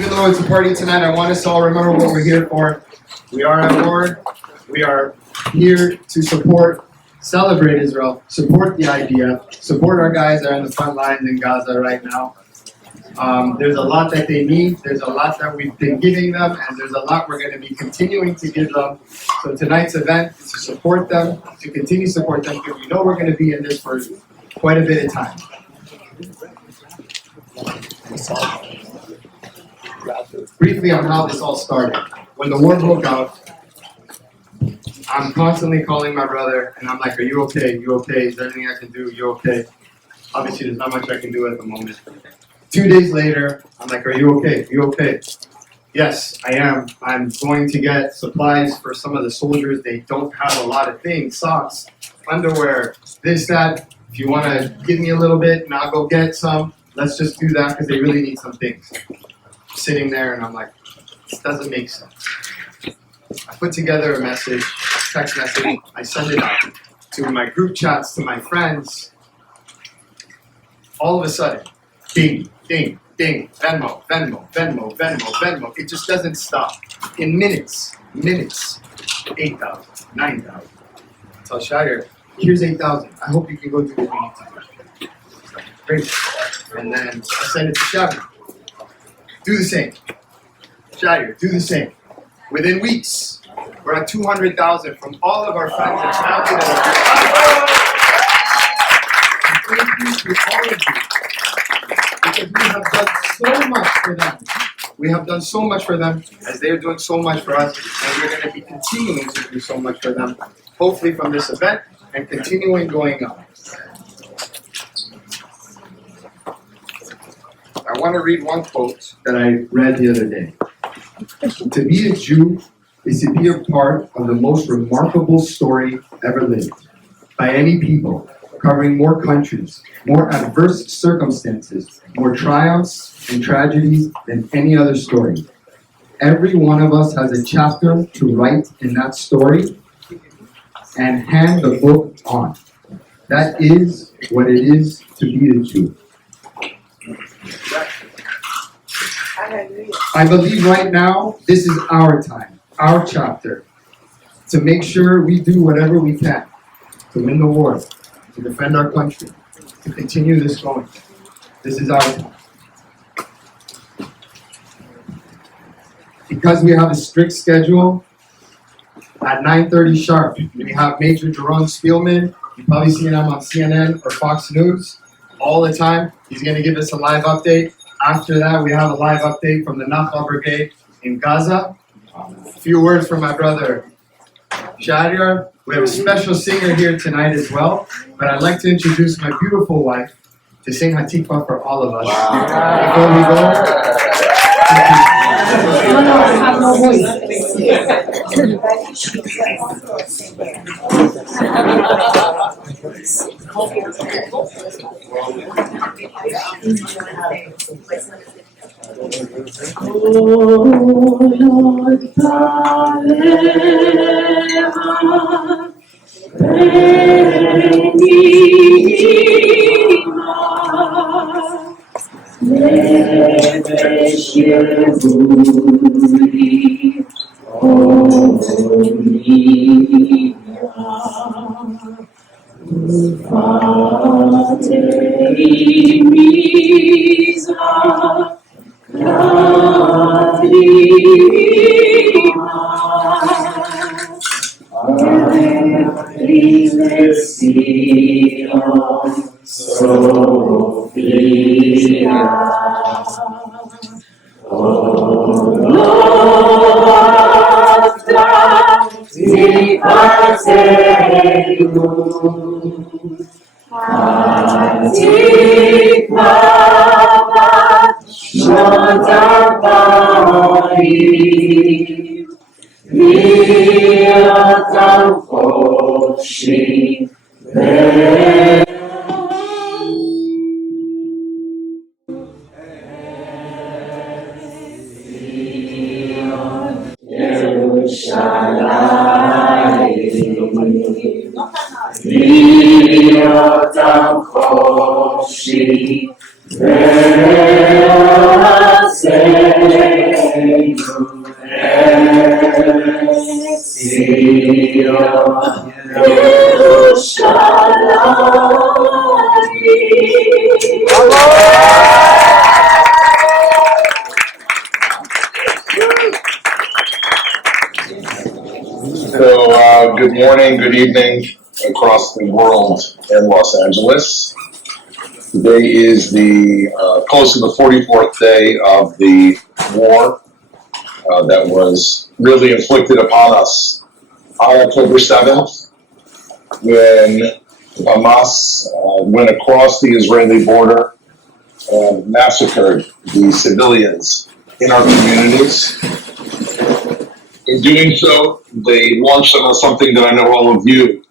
even though it's a party tonight, I want us to all remember what we're here for. We are at war. We are here to support, celebrate Israel, support the IDF, support our guys that are in the front lines in Gaza right now. There's a lot that they need. There's a lot that we've been giving them, and there's a lot we're going to be continuing to give them. So tonight's event is to support them, to continue to support them, because we know we're going to be in this for quite a bit of time. Briefly on how this all started. When the war broke out, I'm constantly calling my brother, and I'm like, are you okay? You okay? Is there anything I can do? You okay? Obviously, there's not much I can do at the moment. 2 days later, I'm like, are you okay? You okay? Yes, I am. I'm going to get supplies for some of the soldiers. They don't have a lot of things, socks, underwear, this, that. If you want to give me a little bit and I'll go get some, let's just do that because they really need some things. I'm sitting there and I'm like, this doesn't make sense. I put together a message, text message, I send it out to my group chats, to my friends. All of a sudden, ding, ding, ding, Venmo, Venmo, Venmo, Venmo, Venmo. It just doesn't stop. In minutes, 8,000, 9,000. I tell Shire, here's 8,000. I hope you can go do what you need to do. Great. And then I send it to Shire. Do the same. Shire, do the same. Within weeks, we're at 200,000 from all of our friends and family that are. Thank you to all of you. Because we have done so much for them. We have done so much for them as they're doing so much for us, and we're going to be continuing to do so much for them, hopefully from this event and continuing going on. I want to read one quote that I read the other day. To be a Jew is to be a part of the most remarkable story ever lived by any people, covering more countries, more adverse circumstances, more triumphs and tragedies than any other story. Every one of us has a chapter to write in that story and hand the book on. That is what it is to be a Jew. I believe right now, this is our time, our chapter, to make sure we do whatever we can to win the war, to defend our country, to continue this going. This is our time. Because we have a strict schedule, at 9:30 sharp, we have Major Jerome Spielman. You've probably seen him on CNN or Fox News all the time. He's going to give us a live update. After that, we have a live update from the Nachal Brigade in Gaza. A few words from my brother, Shahryar. We have a special singer here tonight as well, but I'd like to introduce my beautiful wife to sing Hatikva for all of us. Before we go, no, I have no voice. Oh Lord, So, good morning, good evening across the world in Los Angeles. Today is the close to the 44th day of the war that was really inflicted upon us on October 7th when Hamas went across the Israeli border and massacred the civilians in our communities. In doing so, they launched on something that I know all of you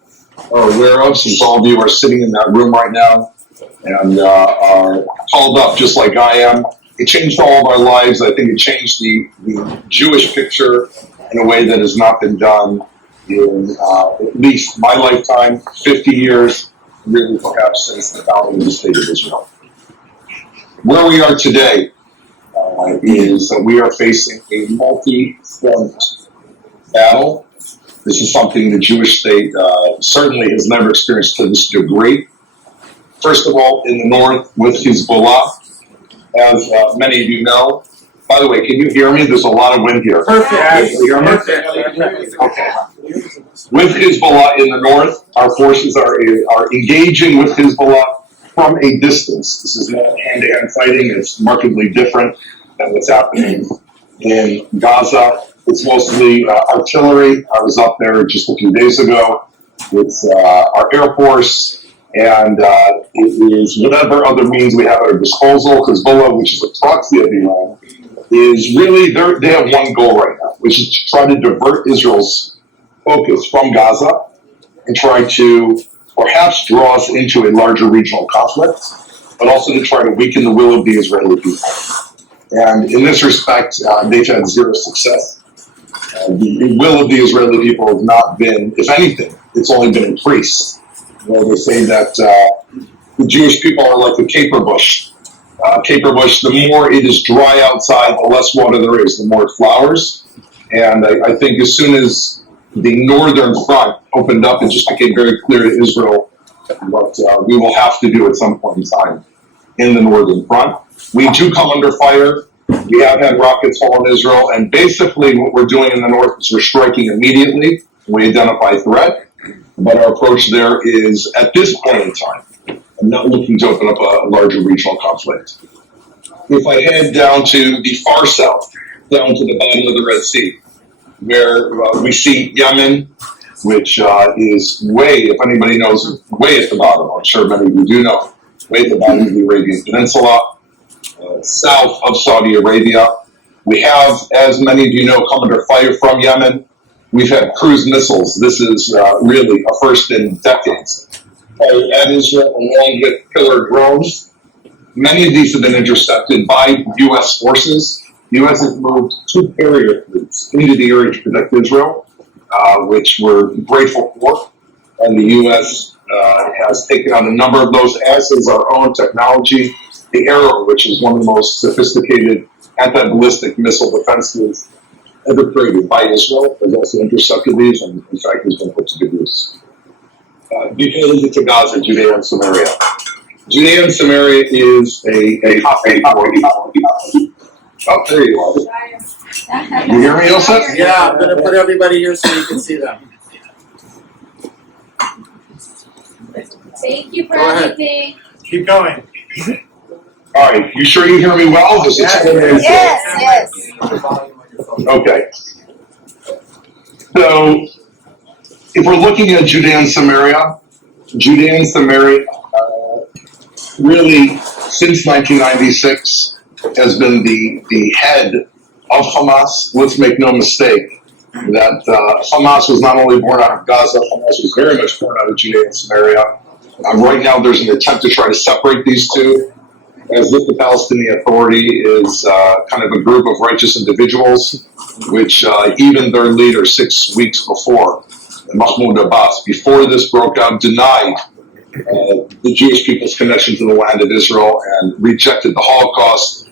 are aware of, since all of you are sitting in that room right now and are called up just like I am. It changed all of our lives. I think it changed the Jewish picture in a way that has not been done in at least my lifetime, 50 years, really perhaps since the founding of the State of Israel. Where we are today is that we are facing a multi-front battle. This is something the Jewish state certainly has never experienced to this degree. First of all, in the north with Hezbollah, as many of you know. By the way, can you hear me? There's a lot of wind here. Perfect. Can you hear me? Okay. With Hezbollah in the north, our forces are engaging with Hezbollah from a distance. This is not hand-to-hand fighting. It's markedly different than what's happening in Gaza. It's mostly artillery. I was up there just a few days ago with our Air Force, and it is whatever other means we have at our disposal. Hezbollah, which is a proxy of Iran, is really, they have one goal right now, which is to try to divert Israel's focus from Gaza and try to perhaps draw us into a larger regional conflict, but also to try to weaken the will of the Israeli people. And in this respect, they've had zero success. The will of the Israeli people has not been, if anything, it's only been increased. You know, they say that the Jewish people are like the caper bush. Caper bush, the more it is dry outside, the less water there is, the more it flowers. And I think as soon as the northern front opened up, it just became very clear to Israel what we will have to do at some point in time in the northern front. We do come under fire. We have had rockets fall on Israel, and basically what we're doing in the north is we're striking immediately. We identify threat, but our approach there is, at this point in time, I'm not looking to open up a larger regional conflict. If I head down to the far south, down to the bottom of the Red Sea, where we see Yemen, which is way, if anybody knows, way at the bottom. I'm sure many of you do know, way at the bottom of the Arabian Peninsula. South of Saudi Arabia. We have, as many of you know, come under fire from Yemen. We've had cruise missiles. This is really a first in decades. Fired at Israel along with killer drones. Many of these have been intercepted by U.S. forces. The U.S. has moved 2 carrier fleets into the area to protect Israel, which we're grateful for. And the U.S. Has taken on a number of those, as is our own technology. The Arrow, which is one of the most sophisticated anti-ballistic missile defenses ever created by Israel, has also intercepted these and, in fact, has been put to good use. Because to Gaza, Judea, and Samaria. Judea and Samaria is a hotbed for Oh, there you are. You hear me, Yosef? Yeah, I'm going to put everybody here so you can see them. Thank you for Go ahead. everything. Keep going. All right, you sure you hear me well? Yes. Okay. So, if we're looking at Judea and Samaria, really, since 1996, has been the head of Hamas. Let's make no mistake that Hamas was not only born out of Gaza, Hamas was very much born out of Judea and Samaria. Right now, there's an attempt to try to separate these two, as if the Palestinian Authority is kind of a group of righteous individuals, which even their leader 6 weeks before, Mahmoud Abbas, before this broke out, denied the Jewish people's connection to the land of Israel and rejected the Holocaust.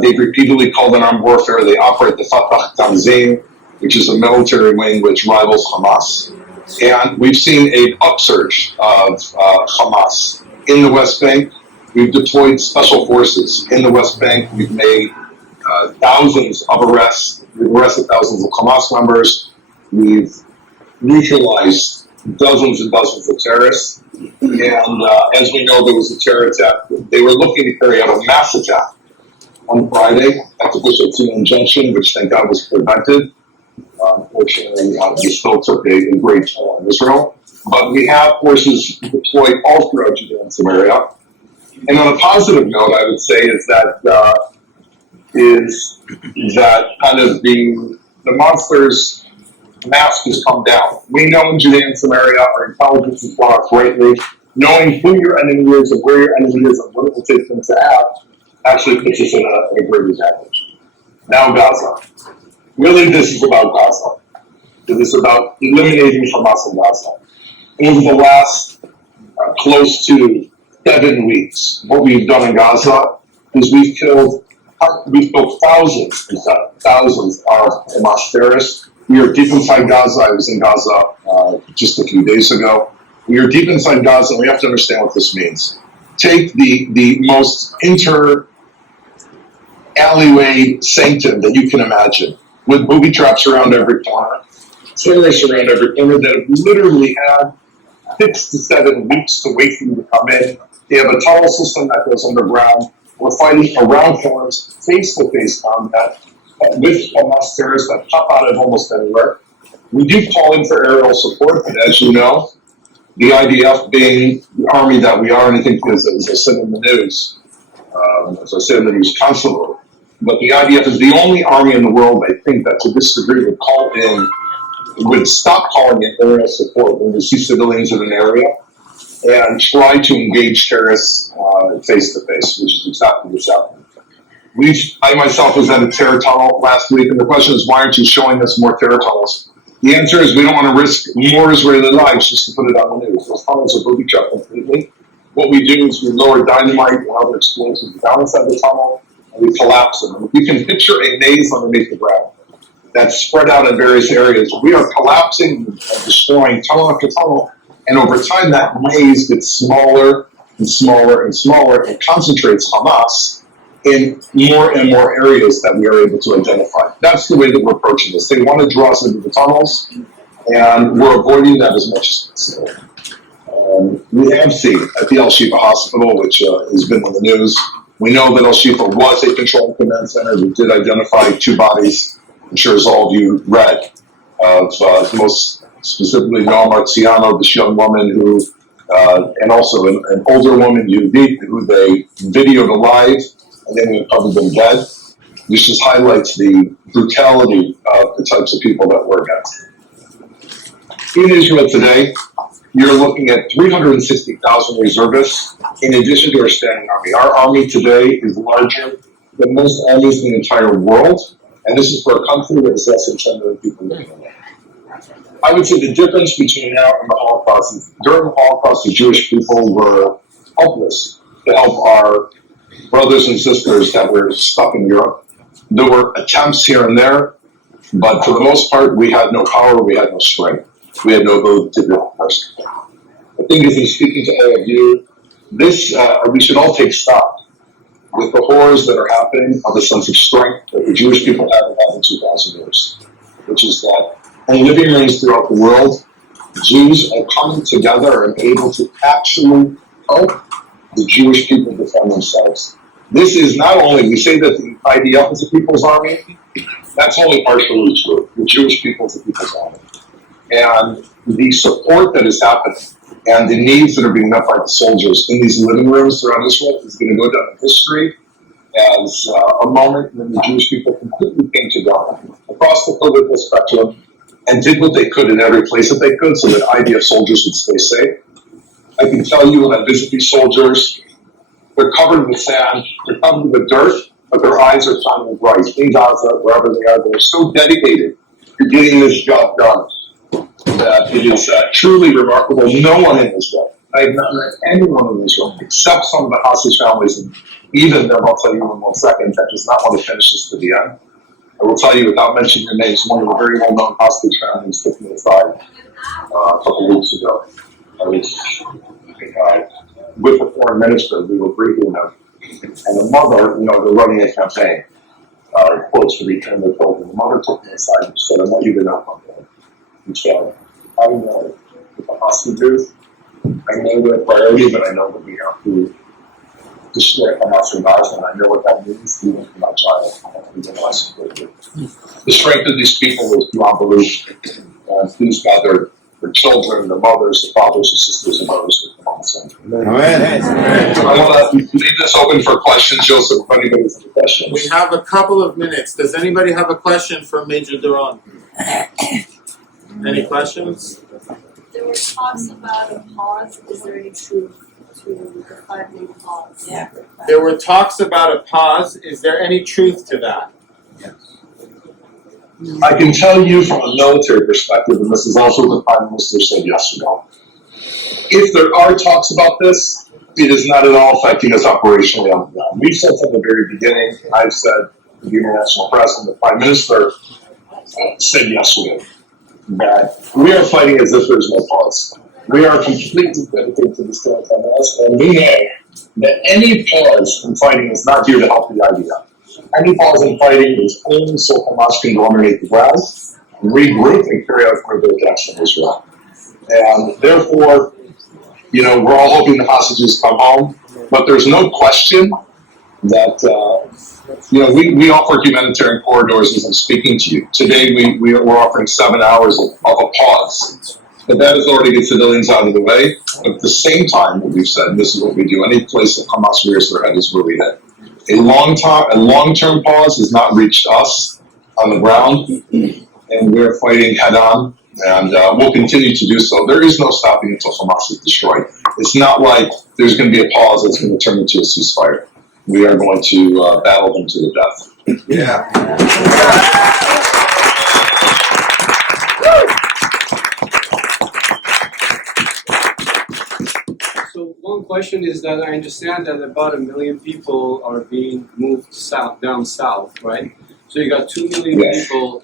They've repeatedly called it armed warfare. They operate the Fatah Tanzim. which is a military wing which rivals Hamas. And we've seen an upsurge of Hamas in the West Bank. We've deployed special forces in the West Bank. We've made thousands of arrests. We've arrested thousands of Hamas members. We've neutralized dozens and dozens of terrorists. And as we know, there was a terror attack. They were looking to carry out a mass attack on Friday at the Bishop Simon Junction, which thank God was prevented. Unfortunately, we still took a great toll on Israel. But we have forces deployed all throughout Judea and Samaria. And on a positive note, I would say is that kind of the monster's mask has come down. We know in Judea and Samaria, our intelligence is brought up greatly. Knowing who your enemy is and where your enemy is and what it will take them to act actually puts us in a great advantage. Now Gaza. Really, this is about Gaza. It is about eliminating Hamas in Gaza. Over the last close to 7 weeks, what we've done in Gaza is we've killed thousands of Hamas terrorists. We are deep inside Gaza. I was in Gaza just a few days ago. We are deep inside Gaza, and we have to understand what this means. Take the most alleyway sanctum that you can imagine, with booby traps around every corner, terrorists around every corner that have literally had 6 to 7 weeks to wait for you to come in. They have a tunnel system that goes underground. We're fighting around corners, face-to-face combat with Hamas terrorists that pop out of almost anywhere. We do call in for aerial support, but as you know, the IDF being the army that we are, and I think as I said in the news, constantly, but the IDF is the only army in the world, I think, that to this degree would stop calling in aerial support when we see civilians in an area and try to engage terrorists face to face, which is exactly what's happening. I myself was at a terror tunnel last week, and the question is, why aren't you showing us more terror tunnels? The answer is we don't want to risk more Israeli lives just to put it on the news. Those tunnels are booby trapped completely. What we do is we lower dynamite and other explosives down inside the tunnel, and we collapse them. You can picture a maze underneath the ground that's spread out in various areas. We are collapsing and destroying tunnel after tunnel, and over time that maze gets smaller and smaller and smaller and concentrates Hamas in more and more areas that we are able to identify. That's the way that we're approaching this. They want to draw us into the tunnels, and we're avoiding that as much as possible. We have seen at the Al-Shifa Hospital, which has been in the news, we know that Al-Shifa was a controlled command center. We did identify 2 bodies, I'm sure as all of you read, of most specifically Noa Marziano, this young woman who, and also an older woman, Yehudit, who they videoed alive, and then we've probably been dead. This just highlights the brutality of the types of people that we're against. In Israel today, you're looking at 360,000 reservists in addition to our standing army. Our army today is larger than most armies in the entire world, and this is for a country that is less than 10 million people living in it. I would say the difference between now and the Holocaust is during the Holocaust, the Jewish people were helpless to help our brothers and sisters that were stuck in Europe. There were attempts here and there, but for the most part, we had no power, we had no strength. We had no ability to do it. I think as I'm speaking to all of you, we should all take stock with the horrors that are happening of the sense of strength that the Jewish people haven't had in 2,000 years, which is that in living rooms throughout the world, Jews are coming together and able to actually help the Jewish people defend themselves. This is not only, we say that the IDF is a people's army, that's only partially true. The Jewish people is a people's army. And the support that is happening and the needs that are being met by the soldiers in these living rooms throughout Israel is going to go down in history as a moment when the Jewish people completely came together across the political spectrum and did what they could in every place that they could so that IDF soldiers would stay safe. I can tell you when I visit these soldiers, they're covered with sand, they're covered with dirt, but their eyes are shining bright. In Gaza, wherever they are, they're so dedicated to getting this job done that it is truly remarkable. No one in Israel, I have not met anyone in Israel, except some of the hostage families, and even them, I'll tell you in 1 second, that does not want to finish this to the end, I will tell you, without mentioning your names, one of the very well-known hostage families took me aside a couple of weeks ago. I was with the foreign minister. We were briefing them, and the mother, they're running a campaign. Quotes for each and they told me. The mother took me aside and said, "I want you to know something." And so I know that the hostages, I know their priority, but I know that we have to destroy Hamas and Gaza, and I know what that means even for my child. The strength of these people is beyond belief. These got their children, their mothers, their fathers, and sisters, and brothers who come on the same. I want to leave this open for questions, Joseph, if anybody has any questions. We have a couple of minutes. Does anybody have a question for Major Duran? Any questions? There were talks about a pause. Is there any truth to the 5-day pause? Yeah. There were talks about a pause. Is there any truth to that? I can tell you from a military perspective, and this is also what the Prime Minister said yesterday, if there are talks about this, it is not at all affecting us operationally on the ground. We've said from the very beginning, I've said to the international press, and the Prime Minister said yesterday, that we are fighting as if there's no pause. We are completely dedicated to the state of Hamas, and we know that any pause in fighting is not here to help the idea. Any pause in fighting is only so Hamas can dominate the ground, regroup, and carry out further attacks on Israel. And therefore, we're all hoping the hostages come home, but there's no question that, we offer humanitarian corridors as I'm speaking to you. Today, we're offering 7 hours of a pause. But that is already get civilians out of the way. But at the same time, what we've said, and this is what we do, any place that Hamas rears their head is where we hit. A long-term pause has not reached us on the ground, and we're fighting head-on, and we'll continue to do so. There is no stopping until Hamas is destroyed. It's not like there's going to be a pause that's going to turn into a ceasefire. We are going to battle them to the death. Yeah. So one question is that I understand that about 1 million people are being moved down south, right? So you got 2 million Yes. people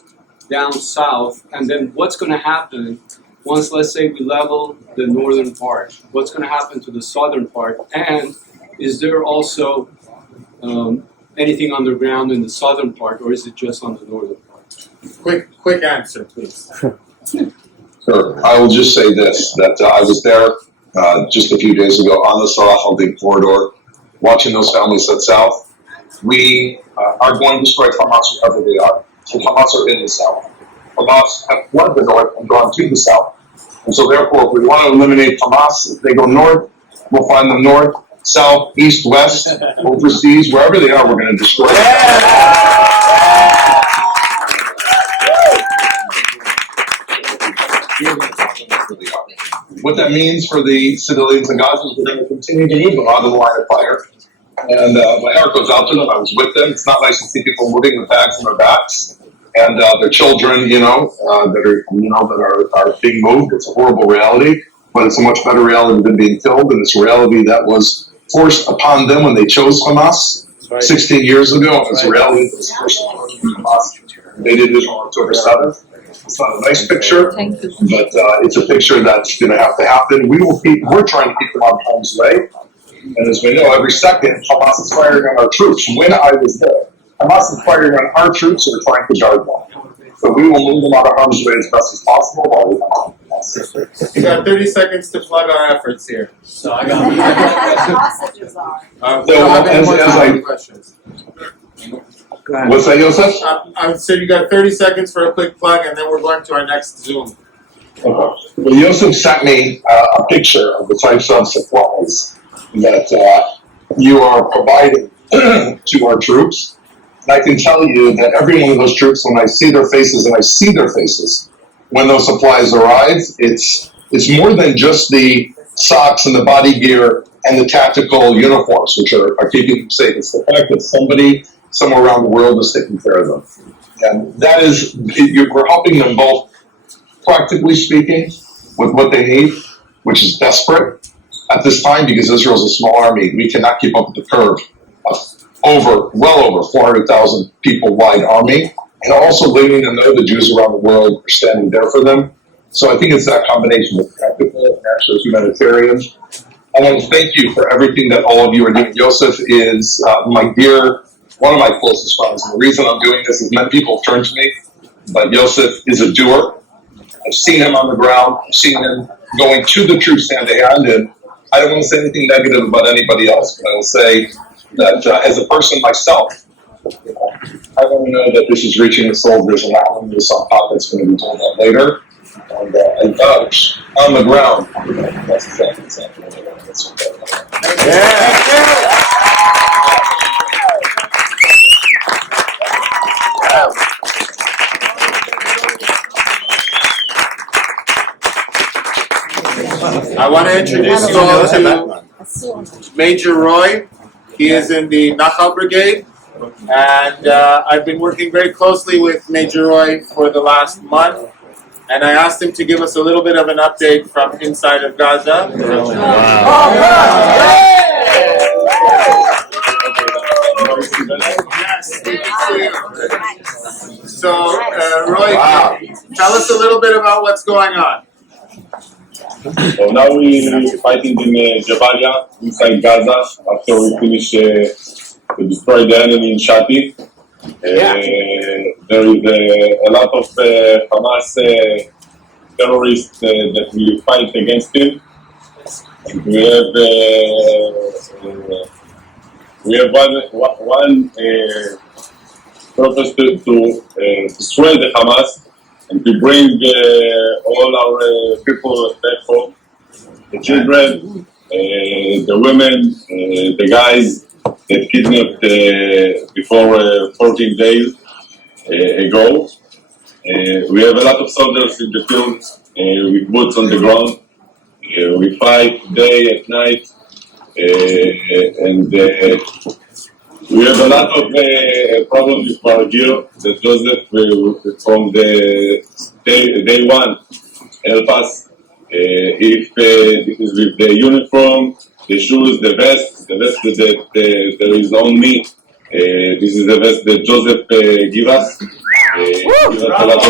down south, and then what's going to happen once, let's say, we level the northern part? What's going to happen to the southern part? And is there also anything underground in the southern part, or is it just on the northern part? Quick answer, please. Sure. I will just say this, that I was there just a few days ago on the Salah al-Din corridor, watching those families head south. We are going to strike Hamas wherever they are. So Hamas are in the south. Hamas have fled the north and gone to the south. And so therefore, if we want to eliminate Hamas, if they go north, we'll find them north, south, east, west, overseas, wherever they are, we're going to destroy them. What that means for the civilians in Gaza is we're going to continue to move them out of the line of fire. And my heart goes out to them. I was with them. It's not nice to see people moving with bags on their backs and their children, that are being moved. It's a horrible reality, but it's a much better reality than being killed. And it's a reality that was forced upon them when they chose Hamas 16 years ago. And it's a reality that was forced upon Hamas. They did Israel on October 7th. It's not a nice picture, but it's a picture that's going to have to happen. We're trying to keep them out of harm's way. And as we know, every second, Hamas is firing on our troops. When I was there, Hamas is firing on our troops who are trying to guard them. So we will move them out of harm's way as best as possible while we have. You got 30 seconds to plug our efforts here. So I got the hostages are. We don't have any more time for questions. What's that, Yosef? I would say you got 30 seconds for a quick plug, and then we're going to our next Zoom. Okay. Well, Yosef sent me a picture of the types of supplies that you are providing to our troops. And I can tell you that every one of those troops, when I see their faces, when those supplies arrive, it's more than just the socks and the body gear and the tactical uniforms, which are keeping them safe. It's the fact that somebody somewhere around the world is taking care of them. And that is, we're helping them both, practically speaking, with what they need, which is desperate at this time because Israel's a small army. We cannot keep up with the curve of well over 400,000 people wide army. and also letting them know the Jews around the world are standing there for them. So I think it's that combination of practical and actually humanitarian. I want to thank you for everything that all of you are doing. Yosef is one of my closest friends. And the reason I'm doing this is many people turn to me, but Yosef is a doer. I've seen him on the ground. I've seen him going to the true stand-hand, and I don't want to say anything negative about anybody else, but I will say that as a person myself, I want to know that this is reaching the soldiers and not only some pop that's going to be told that later. And on the ground, that's exactly I want to introduce you all to Major Roy. He is in the Nachal Brigade, and I've been working very closely with Major Roy for the last month, and I asked him to give us a little bit of an update from inside of Gaza. So, Roy, tell us a little bit about what's going on. So now we're fighting in Jabalia, inside Gaza, after we finish to destroy the enemy in Shati. There is a lot of Hamas terrorists that we fight against him. And we have one purpose to destroy the Hamas and to bring all our people back home, the children, the women, the guys that kidnapped before 14 days ago. We have a lot of soldiers in the field with boots on the ground. We fight day and night, and we have a lot of problems with our gear that Joseph from the day one help us. If this is with the uniform, the shoes, the vest that there is on me. This is the vest that Joseph give us. Give us a lot of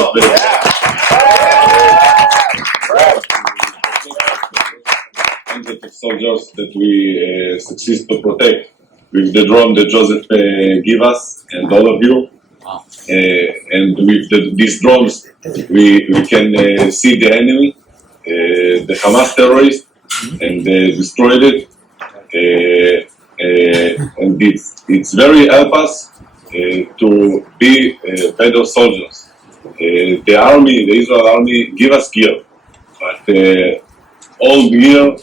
hundreds of soldiers that we succeed to protect with the drone that Joseph give us and all of you. And with these drones, we can see the enemy, the Hamas terrorists, and destroyed it. And it's very help us to be better soldiers. The army, the Israel army, give us gear, but all gear,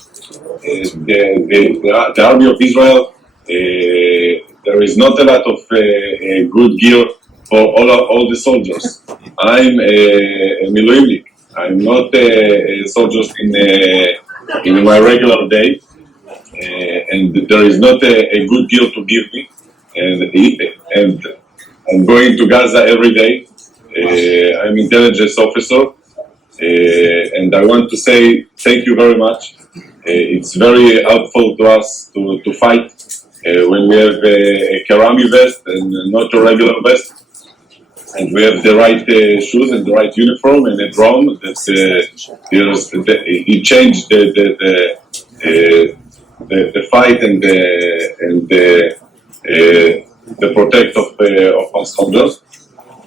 the army of Israel, there is not a lot of good gear for all the soldiers. I'm a miloivnik. I'm not a soldier in my regular day, and there is not a good gear to give me. And I'm going to Gaza every day. I'm intelligence officer, and I want to say thank you very much. It's very helpful to us to fight when we have a Karami vest and not a regular vest, and we have the right shoes and the right uniform and a drone that it changed the fight and the protect of our soldiers.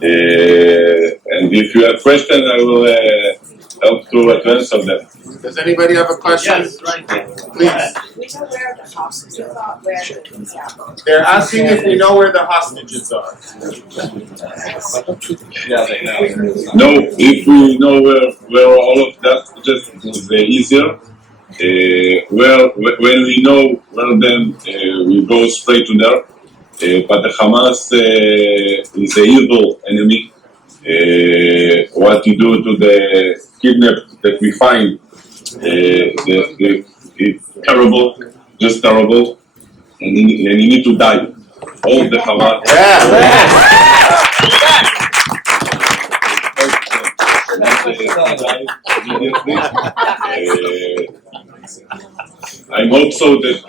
And if you have questions, I will help to answer them. Does anybody have a question? Yes, right. Please. We know where the hostages are, where the things happen. They're asking if we know where the hostages are. No, if we know where all of that just is easier. When we know where them, we go straight to there. But the Hamas is an evil enemy. What you do to the kidnap that we find, it's terrible, just terrible, and you need to die. All the Hamas. I hope so that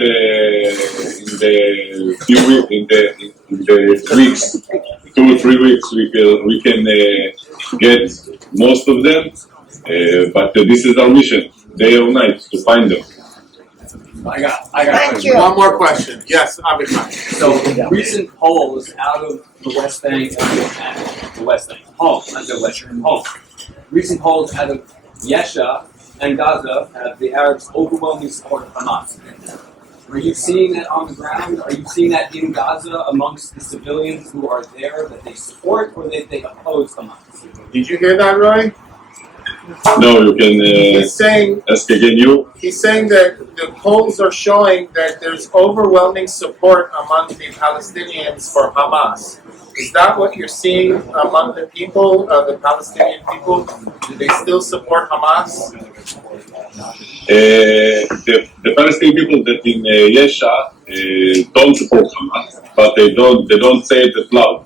in the weeks 2 or 3 weeks we can get most of them. But this is our mission, day or night, to find them. I got Thank you. One more question. Yes, Avichai. So recent polls out of the West Bank and the West Bank, recent polls out of Yesha and Gaza have the Arabs overwhelmingly support Hamas. Are you seeing that on the ground? Are you seeing that in Gaza amongst the civilians who are there that they support or that they oppose Hamas? Did you hear that, Roy? No, you can He's saying ask again you. He's saying that the polls are showing that there's overwhelming support among the Palestinians for Hamas. Is that what you're seeing among the people, the Palestinian people? Do they still support Hamas? The Palestinian people that in Yesha don't support Hamas, but they don't say it out loud.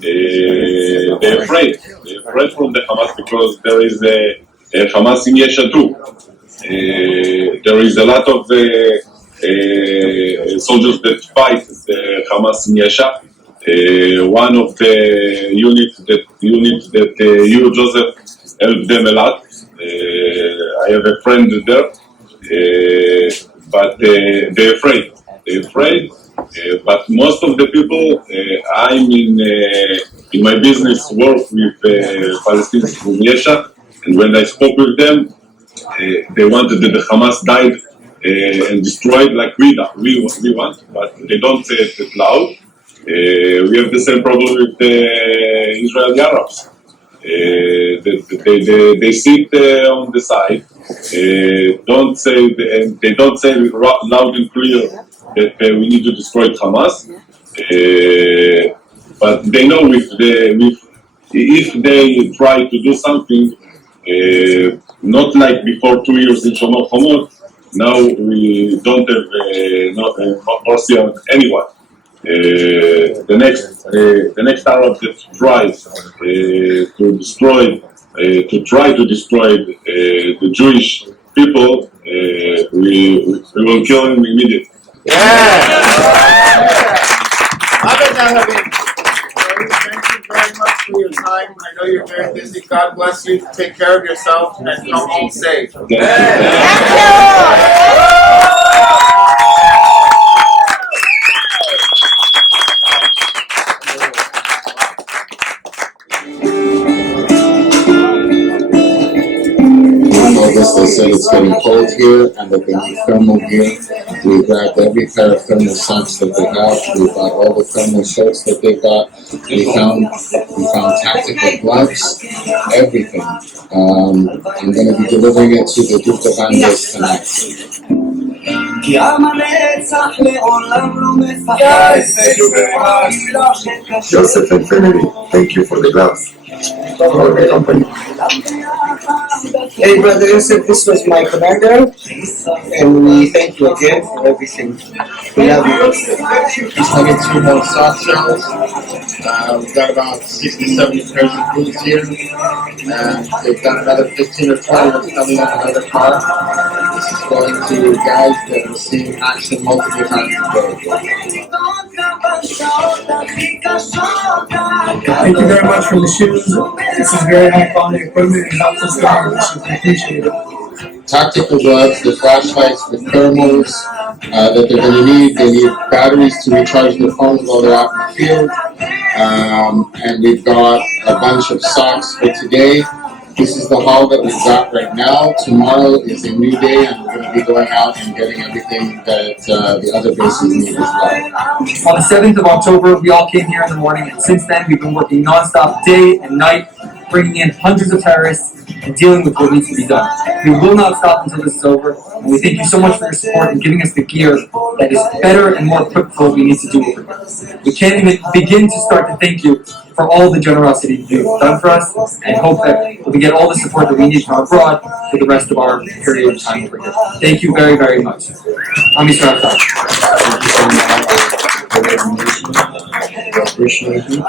They're afraid. They're afraid from the Hamas because there is a Hamas in Yesha too. There is a lot of soldiers that fight the Hamas in Yesha. One of the units that you, Joseph, helped them a lot. I have a friend there, but they're afraid. They're afraid. But most of the people, I'm in my business work with Palestinians from Yesha, and when I spoke with them, they wanted that the Hamas died and destroyed like we want, but they don't say it loud. We have the same problem with the Israeli Arabs. They sit on the side, they don't say loud and clear that we need to destroy Hamas, but they know if they try to do something, not like before 2 years in Shomor Chomot, now we don't have mercy on anyone. The next Arab that tries to try to destroy the Jewish people, we will kill him immediately. Thank you very much for your time. I know you're very busy. God bless you. Take care of yourself and come home safe. Thank you. August, they said it's getting cold here and that they need thermal gear. We grabbed every pair of thermal socks that they have. We got all the thermal shirts that they got. We found tactical gloves, everything. I'm going to be delivering it to the Duke of Andes tonight. Joseph Infinity, thank you for the gloves. For the company. Hey brother Yosef, this was my commander, and we thank you again for everything. We love you. Just having 2 more soft shells. We've got about 60, 70 pairs of boots here. And they've got another 15 or 20 that's coming on another car. This is going to guys that are seeing action multiple times a day. Thank you very much for the shoes. This is very high quality equipment and helps us out. We appreciate it. Tactical gloves, the flashlights, the thermals that they're going to need. They need batteries to recharge their phones while they're out in the field. And we've got a bunch of socks for today. This is the haul that we've got right now. Tomorrow is a new day, and we're going to be going out and getting everything that the other bases need as well. On the 7th of October, we all came here in the morning, and since then we've been working nonstop day and night, bringing in hundreds of terrorists and dealing with what needs to be done. We will not stop until this is over, and we thank you so much for your support and giving us the gear that is better and more equipped for what we need to do over here. We can't even begin to start to thank you for all the generosity you've done for us, and hope that we get all the support that we need from abroad for the rest of our period of time over here. Thank you very, very much. Am Yisrael Chai. Appreciate it.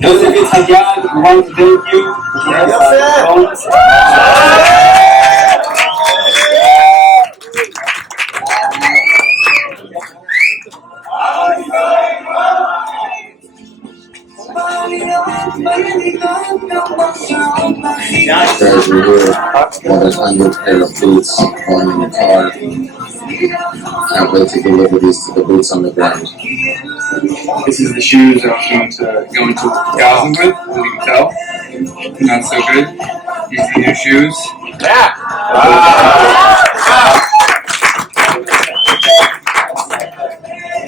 Yosef Yitzhakian, we want to thank you. Guys, we're here. More than 100 pair of boots going in the car. Can't wait to deliver these to the boots on the ground. This is the shoes I was going to go into Gaza with, as you can tell. Not so good. These are the new shoes.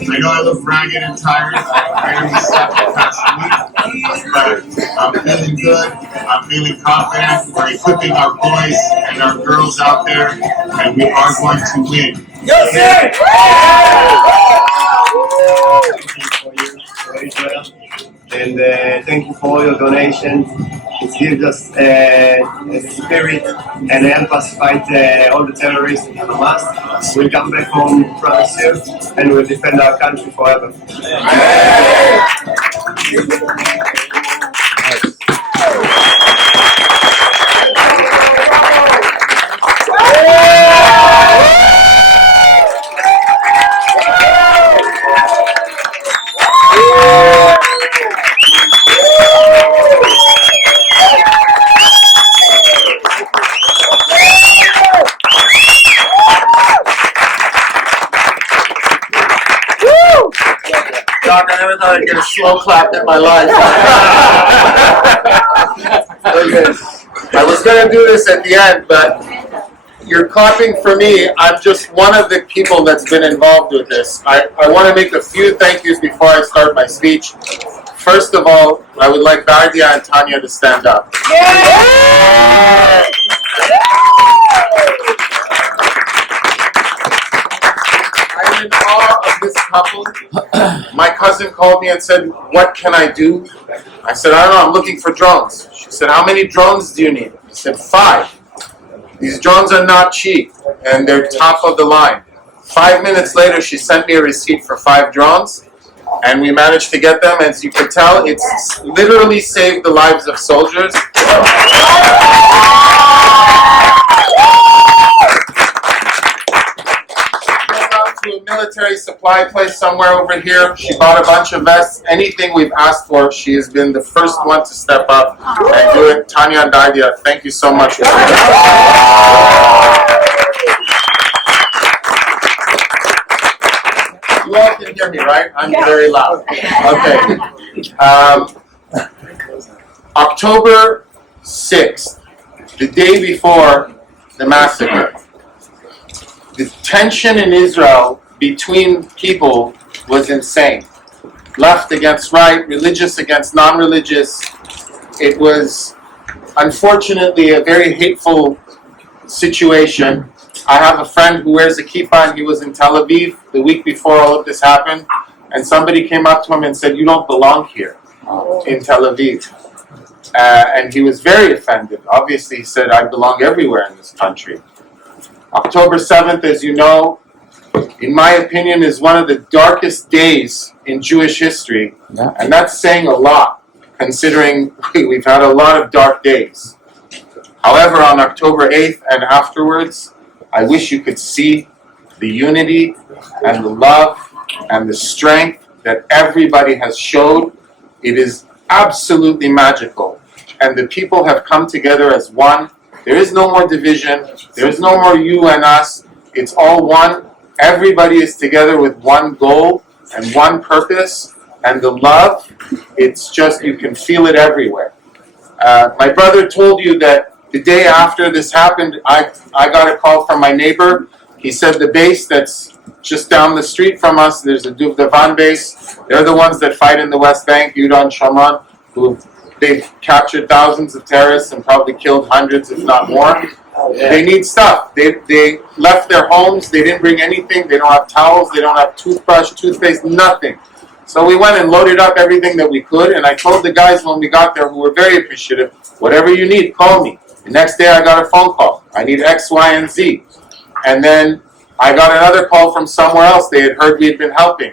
I know I look ragged and tired. I barely slept the past week, but I'm feeling good. I'm feeling confident. We're equipping our boys and our girls out there, and we are going to win. Thank you for Israel. And thank you for all your donations. It gives us a spirit and help us fight all the terrorists and Hamas. We'll come back home, promise you, and we'll defend our country forever. Doc, I never thought I'd get a slow clap in my life. Okay. I was going to do this at the end, but you're clapping for me. I'm just one of the people that's been involved with this. I want to make a few thank yous before I start my speech. First of all, I would like Dardia and Tanya to stand up. I'm in awe of this couple. My cousin called me and said, "What can I do?" I said, "I don't know, I'm looking for drones." She said, "How many drones do you need?" I said, 5. These drones are not cheap, and they're top of the line. 5 minutes later, she sent me a receipt for 5 drones, and we managed to get them. As you can tell, it's literally saved the lives of soldiers. To a military supply place somewhere over here. She bought a bunch of vests. Anything we've asked for, she has been the first one to step up and do it. Tanya and Dardia, thank you so much. You all can hear me, right? I'm very loud. Okay. October 6th, the day before the massacre, the tension in Israel between people was insane. Left against right, religious against non-religious. It was, unfortunately, a very hateful situation. I have a friend who wears a kippah, and he was in Tel Aviv the week before all of this happened, and somebody came up to him and said, "You don't belong here in Tel Aviv." And he was very offended. Obviously, he said, "I belong everywhere in this country." October 7th, as you know, in my opinion, is one of the darkest days in Jewish history. And that's saying a lot, considering we've had a lot of dark days. However, on October 8th and afterwards, I wish you could see the unity and the love and the strength that everybody has showed. It is absolutely magical. And the people have come together as one. There is no more division. There is no more you and us. It's all one. Everybody is together with one goal and one purpose. And the love, it's just, you can feel it everywhere. My brother told you that the day after this happened, I got a call from my neighbor. He said the base that's just down the street from us, there's a Duvdavan base. They're the ones that fight in the West Bank, Yehuda and Shaman, who they've captured thousands of terrorists and probably killed hundreds, if not more. They need stuff. They left their homes. They didn't bring anything. They don't have towels. They don't have toothbrush, toothpaste, nothing. So we went and loaded up everything that we could. And I told the guys when we got there, who were very appreciative, whatever you need, call me. The next day I got a phone call. I need X, Y, and Z. And then I got another call from somewhere else. They had heard we had been helping.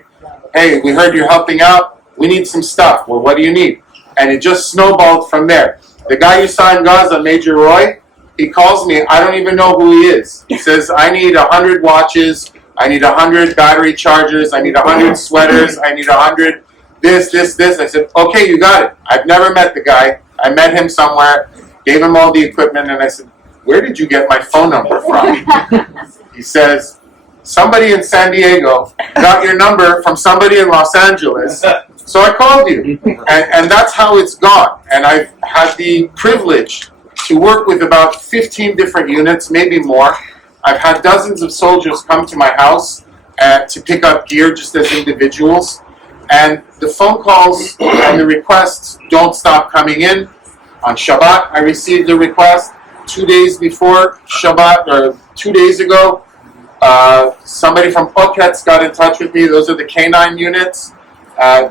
Hey, we heard you're helping out. We need some stuff. Well, what do you need? and it just snowballed from there. The guy you saw in Gaza, Major Roy, he calls me. I don't even know who he is. He says, I need 100 watches. I need 100 battery chargers. I need 100 sweaters. I need 100 this. I said, okay, you got it. I've never met the guy. I met him somewhere, gave him all the equipment, and I said, where did you get my phone number from? He says, somebody in San Diego got your number from somebody in Los Angeles, so I called you. And that's how it's gone. And I've had the privilege to work with about 15 different units, maybe more. I've had dozens of soldiers come to my house to pick up gear just as individuals. And the phone calls and the requests don't stop coming in. On Shabbat, I received a request 2 days before Shabbat, or 2 days ago. Somebody from Oketz got in touch with me. Those are the K9 units.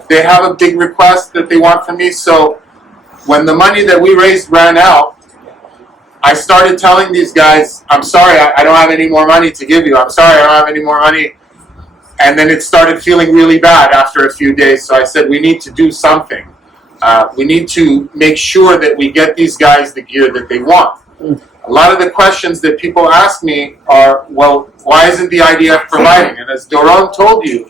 They have a big request that they want from me. So when the money that we raised ran out, I started telling these guys, I'm sorry, I don't have any more money to give you. I'm sorry, I don't have any more money. And then it started feeling really bad after a few days. So I said, we need to do something. We need to make sure that we get these guys the gear that they want. A lot of the questions that people ask me are, well, why isn't the IDF providing? And as Doron told you,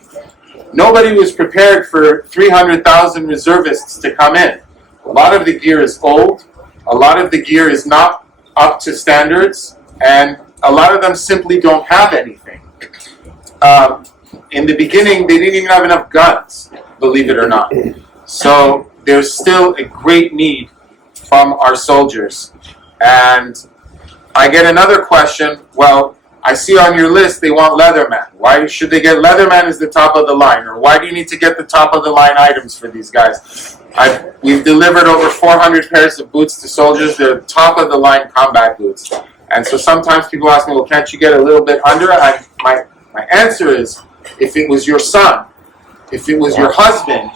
nobody was prepared for 300,000 reservists to come in. A lot of the gear is old. A lot of the gear is not up to standards, and a lot of them simply don't have anything. In the beginning, they didn't even have enough guns, believe it or not. So there's still a great need from our soldiers. And I get another question, well, I see on your list they want Leatherman. Why should they get Leatherman as the top of the line? Or why do you need to get the top of the line items for these guys? We've delivered over 400 pairs of boots to soldiers. They're top of the line combat boots. And so sometimes people ask me, well, can't you get a little bit under? My answer is, if it was your son, if it was your husband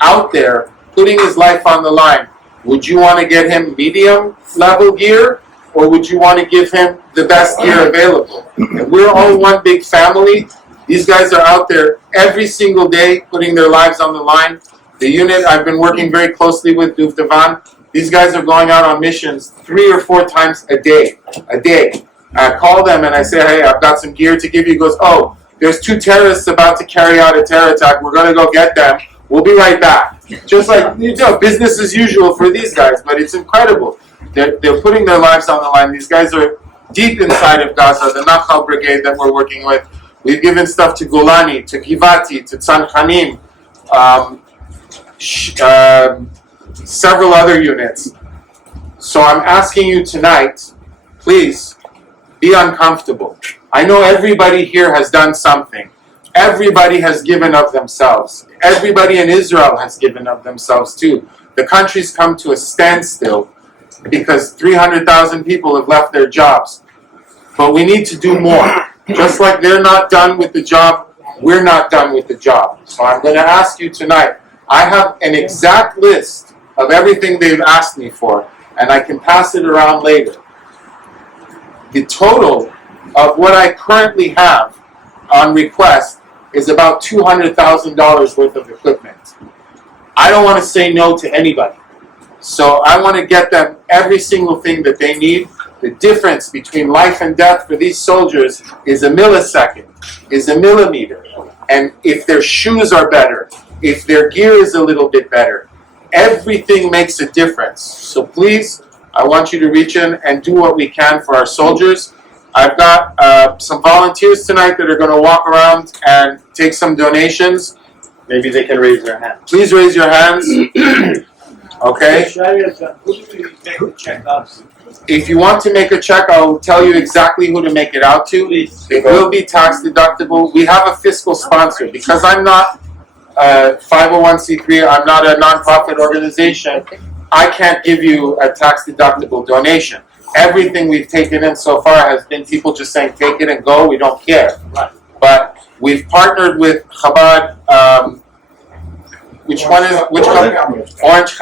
out there putting his life on the line, would you want to get him medium level gear, or would you want to give him the best gear available? And we're all one big family. These guys are out there every single day putting their lives on the line. The unit I've been working very closely with, Duvdevan, these guys are going out on missions 3 or 4 times a day. I call them and I say, hey, I've got some gear to give you. He goes, oh, there's 2 terrorists about to carry out a terror attack. We're going to go get them. We'll be right back. Just like, business as usual for these guys, but it's incredible. They're putting their lives on the line. These guys are deep inside of Gaza, the Nachal Brigade that we're working with. We've given stuff to Golani, to Givati, to Tzanchanim, several other units. So I'm asking you tonight, please, be uncomfortable. I know everybody here has done something. Everybody has given of themselves. Everybody in Israel has given of themselves too. The country's come to a standstill because 300,000 people have left their jobs. But we need to do more. Just like they're not done with the job, we're not done with the job. So I'm going to ask you tonight, I have an exact list of everything they've asked me for, and I can pass it around later. The total of what I currently have on request is about $200,000 worth of equipment. I don't want to say no to anybody. So I want to get them every single thing that they need. The difference between life and death for these soldiers is a millisecond, is a millimeter. And if their shoes are better, if their gear is a little bit better, everything makes a difference. So please, I want you to reach in and do what we can for our soldiers. I've got some volunteers tonight that are going to walk around and take some donations. Maybe they can raise their hand. Please raise your hands. Okay? If you want to make a check, I'll tell you exactly who to make it out to. It will be tax deductible. We have a fiscal sponsor. Because I'm not a 501c3, I'm not a nonprofit organization, I can't give you a tax deductible donation. Everything we've taken in so far has been people just saying, take it and go, we don't care. But we've partnered with Chabad, which company? Orange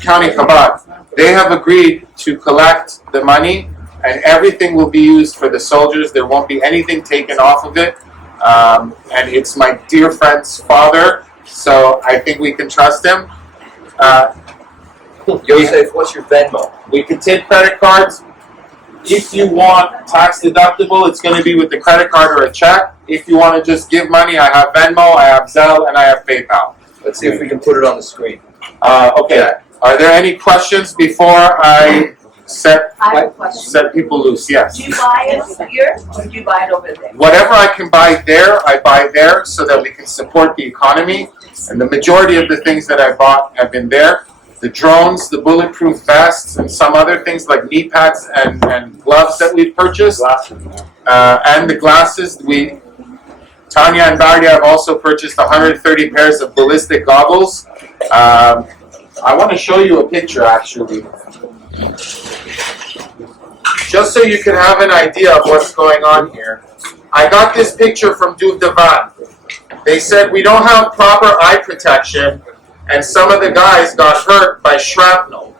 County Chabad. They have agreed to collect the money, and everything will be used for the soldiers. There won't be anything taken off of it. And it's my dear friend's father, so I think we can trust him. Yosef, what's your Venmo? We can take credit cards. If you want tax deductible, it's going to be with the credit card or a check. If you want to just give money, I have Venmo, I have Zelle, and I have PayPal. Let's see if we can put it on the screen. Okay. Are there any questions before I set I have a question. set people loose? Yes. Do you buy it here or do you buy it over there? Whatever I can buy there, I buy there so that we can support the economy. And the majority of the things that I bought have been there. The drones, the bulletproof vests, and some other things like knee pads and gloves that we've purchased. And the glasses. Tanya and Bardia have also purchased 130 pairs of ballistic goggles. I want to show you a picture actually. Just so you can have an idea of what's going on here. I got this picture from Duvdevan. They said we don't have proper eye protection, and some of the guys got hurt by shrapnel.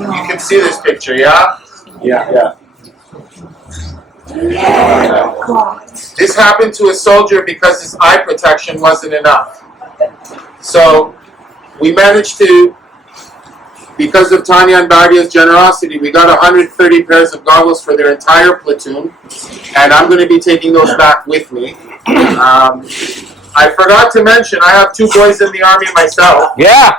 You can see this picture, yeah? Yeah. This happened to a soldier because his eye protection wasn't enough. So we managed to, because of Tanya and Bardia's generosity, we got 130 pairs of goggles for their entire platoon, and I'm going to be taking those back with me. I forgot to mention, I have 2 boys in the army myself. Yeah!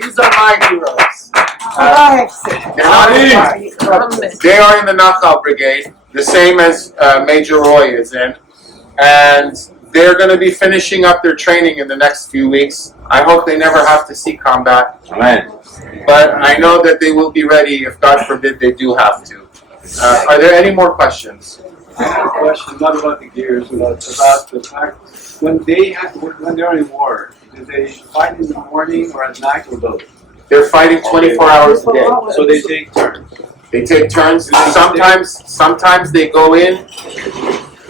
These are my heroes. They are in the Nachal Brigade, the same as Major Roy is in, and they're going to be finishing up their training in the next few weeks. I hope they never have to see combat. Amen. But I know that they will be ready if, God forbid, they do have to. Are there any more questions? I have a question, not about the gears, but about the fact when they're in war, do they fight in the morning or at night or both? They're fighting 24 hours a day. So they take turns. They take turns. Sometimes they go in.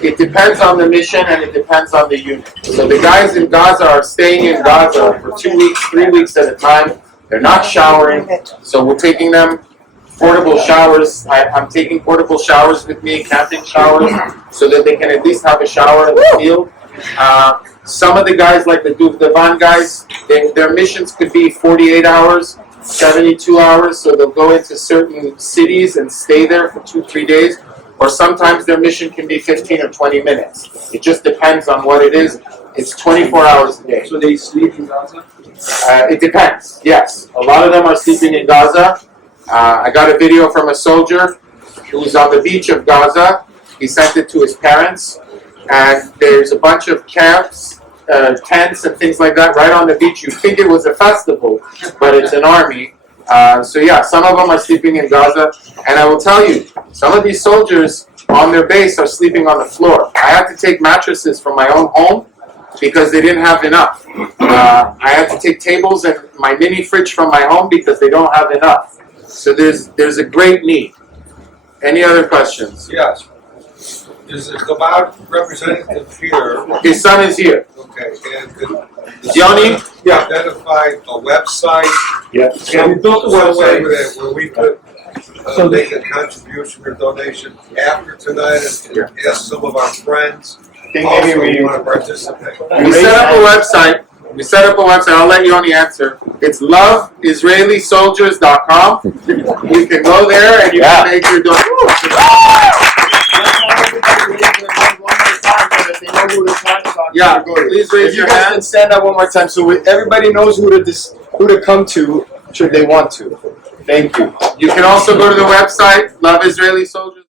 It depends on the mission and it depends on the unit. So the guys in Gaza are staying in Gaza for 2 weeks, 3 weeks at a time. They're not showering. So we're taking them portable showers. I'm taking portable showers with me, camping showers, so that they can at least have a shower in the field. Some of the guys, like the Duvdevan guys, their missions could be 48 hours, 72 hours, so they'll go into certain cities and stay there for 2-3 days. Or sometimes their mission can be 15 or 20 minutes. It just depends on what it is. It's 24 hours a day. So they sleep in Gaza? It depends, yes. A lot of them are sleeping in Gaza. I got a video from a soldier who was on the beach of Gaza. He sent it to his parents. And there's a bunch of camps, tents and things like that right on the beach. You think it was a festival, but it's an army. So yeah, some of them are sleeping in Gaza. And I will tell you, some of these soldiers on their base are sleeping on the floor. I had to take mattresses from my own home because they didn't have enough. I had to take tables and my mini fridge from my home because they don't have enough. So there's a great need. Any other questions? Yes. Is the Chabad representative here? His son is here. Okay, and could Yoni? yeah, identify a website? Yeah. Yeah, we built a website where we could make a contribution or donation after tonight and ask some of our friends also who want to participate. We set up a website. I'll let Yoni answer. It's loveisraelisoldiers.com. You can go there and you can make your donation. Yeah, please raise your hand. Stand up one more time so everybody knows who to come to should they want to. Thank you. You can also go to the website, Love Israeli Soldiers.